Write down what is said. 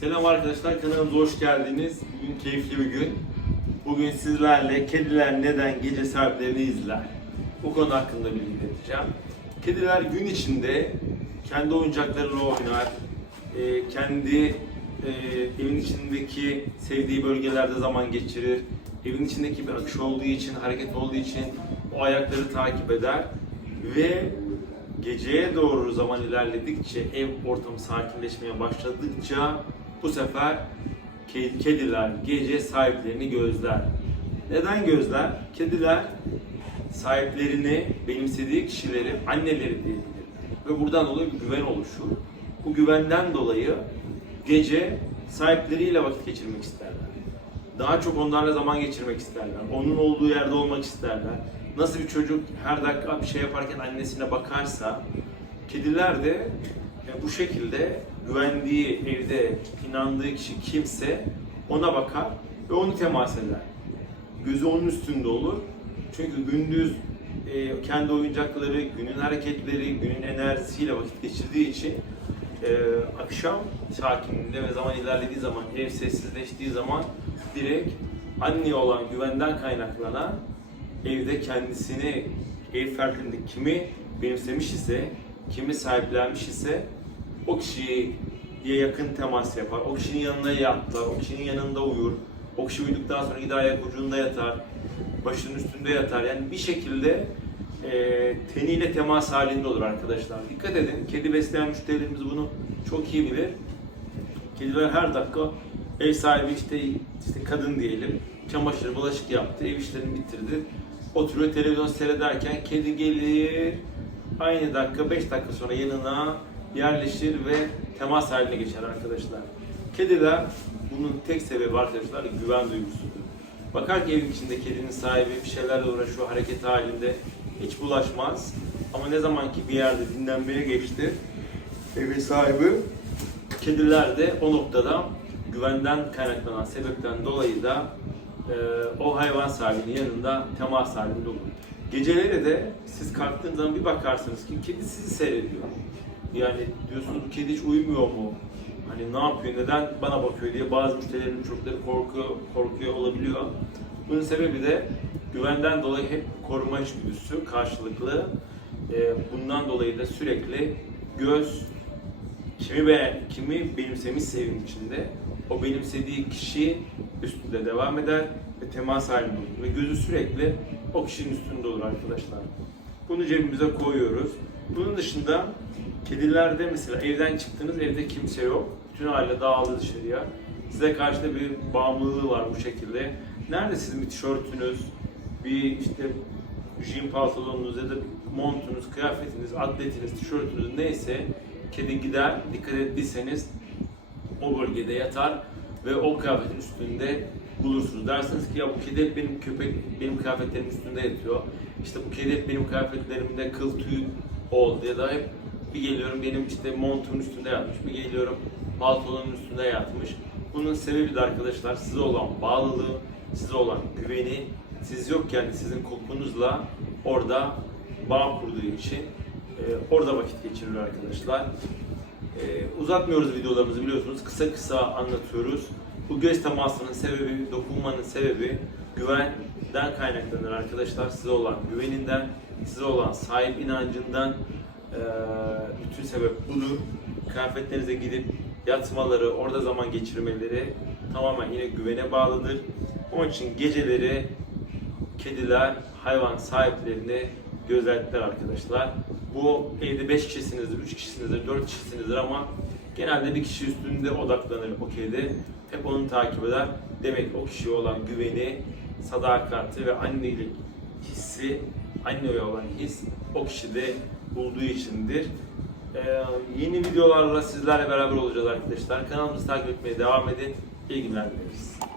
Selam arkadaşlar, kanalımıza hoş geldiniz. Bugün keyifli bir gün. Bugün sizlerle kediler neden gece sahiplerini izler? Bu konu hakkında bilgi vereceğim. Kediler gün içinde kendi oyuncaklarıyla oynar, e, kendi e, evin içindeki sevdiği bölgelerde zaman geçirir. Evin içindeki bir akış olduğu için, hareket olduğu için o ayakları takip eder ve geceye doğru zaman ilerledikçe, ev ortamı sakinleşmeye başladıkça bu sefer ke- kediler gece sahiplerini gözler. Neden gözler? Kediler sahiplerini, benimsediği kişileri anneleri diyebilir. Ve buradan dolayı bir güven oluşur. Bu güvenden dolayı gece sahipleriyle vakit geçirmek isterler. Daha çok onlarla zaman geçirmek isterler. Onun olduğu yerde olmak isterler. Nasıl bir çocuk her dakika bir şey yaparken annesine bakarsa, kediler de bu şekilde güvendiği evde inandığı kişi kimse ona bakar ve onu temas eder. Gözü onun üstünde olur. Çünkü gündüz e, kendi oyuncakları, günün hareketleri, günün enerjisiyle vakit geçirdiği için e, akşam sakinliğinde ve zaman ilerlediği zaman, ev sessizleştiği zaman direkt anneye olan güvenden kaynaklanan evde kendisini, ev fertlerinde kimi benimsemiş ise, kimi sahiplenmiş ise o kişiye yakın temas yapar. O kişinin yanına yatlar, o kişinin yanında uyur. O kişi uyuduktan sonra gider ayak ucunda yatar, başının üstünde yatar. Yani bir şekilde e, teniyle temas halinde olur arkadaşlar. Dikkat edin, kedi besleyen müşterilerimiz bunu çok iyi bilir. Kediler her dakika ev sahibi işte, işte kadın diyelim, çamaşır, bulaşık yaptı, ev işlerini bitirdi. Oturuyor televizyon seyrederken kedi gelir, aynı dakika 5 dakika sonra yanına yerleşir ve temas haline geçer arkadaşlar. Kediler bunun tek sebebi arkadaşlar güven duygusudur. Bakar ki evin içinde kedinin sahibi bir şeylerle uğraşıyor, hareket halinde hiç bulaşmaz. Ama ne zaman ki bir yerde dinlenmeye geçti, evin sahibi Kediler de o noktada güvenden kaynaklanan sebepten dolayı da e, o hayvan sahibinin yanında temas halinde olur. Geceleri de siz kalktığınız zaman bir bakarsınız ki kedi sizi seyrediyor. Yani diyorsunuz bu kedi hiç uyumuyor mu? Hani ne yapıyor, neden bana bakıyor diye bazı müşterilerin çocukları korkuyor, korkuyor olabiliyor. Bunun sebebi de güvenden dolayı hep koruma içgüdüsü karşılıklı. E, bundan dolayı da sürekli göz, kimi be kimi benimsemişse evin içinde o benimsediği kişi üstünde devam eder ve temas halinde olur ve gözü sürekli o kişinin üstünde olur arkadaşlar. Bunu cebimize koyuyoruz. Bunun dışında kedilerde mesela evden çıktınız evde kimse yok. Bütün aile dağıldı dışarıya. Size karşı da bir bağımlılığı var bu şekilde. Nerede sizin bir tişörtünüz, bir işte jean pantolonunuz ya da montunuz, kıyafetiniz, atletiniz, tişörtünüz neyse kedi gider, dikkat ettiyseniz o bölgede yatar ve o kıyafetin üstünde bulursunuz. Dersiniz ki ya bu kedi hep benim köpek, benim kıyafetlerimin üstünde yatıyor. İşte bu kedi hep benim kıyafetlerimde kıl tüy oldu ya da hep bir geliyorum benim işte montumun üstünde yatmış, bir geliyorum pantolonun üstünde yatmış. Bunun sebebi de arkadaşlar size olan bağlılığı, size olan güveni, siz yokken sizin kokunuzla orada bağ kurduğu için e, orada vakit geçiriyor arkadaşlar. E, uzatmıyoruz videolarımızı biliyorsunuz. Kısa kısa anlatıyoruz. Bu göz temasının sebebi, dokunmanın sebebi güvenden kaynaklanır arkadaşlar. Size olan güveninden, size olan sahip inancından bütün sebep budur. Kıyafetlerinize gidip yatmaları, orada zaman geçirmeleri tamamen yine güvene bağlıdır. Onun için geceleri kediler hayvan sahiplerini gözetler arkadaşlar. Bu evde 5 kişisinizdir, 3 kişisinizdir, 4 kişisinizdir ama genelde bir kişi üstünde odaklanır o kedi. Hep onu takip eder. Demek o kişiye olan güveni, sadakati ve annelik hissi, anneye olan his o kişide bulduğu içindir. Ee, yeni videolarla sizlerle beraber olacağız arkadaşlar. Kanalımızı takip etmeye devam edin. İyi günler dileriz.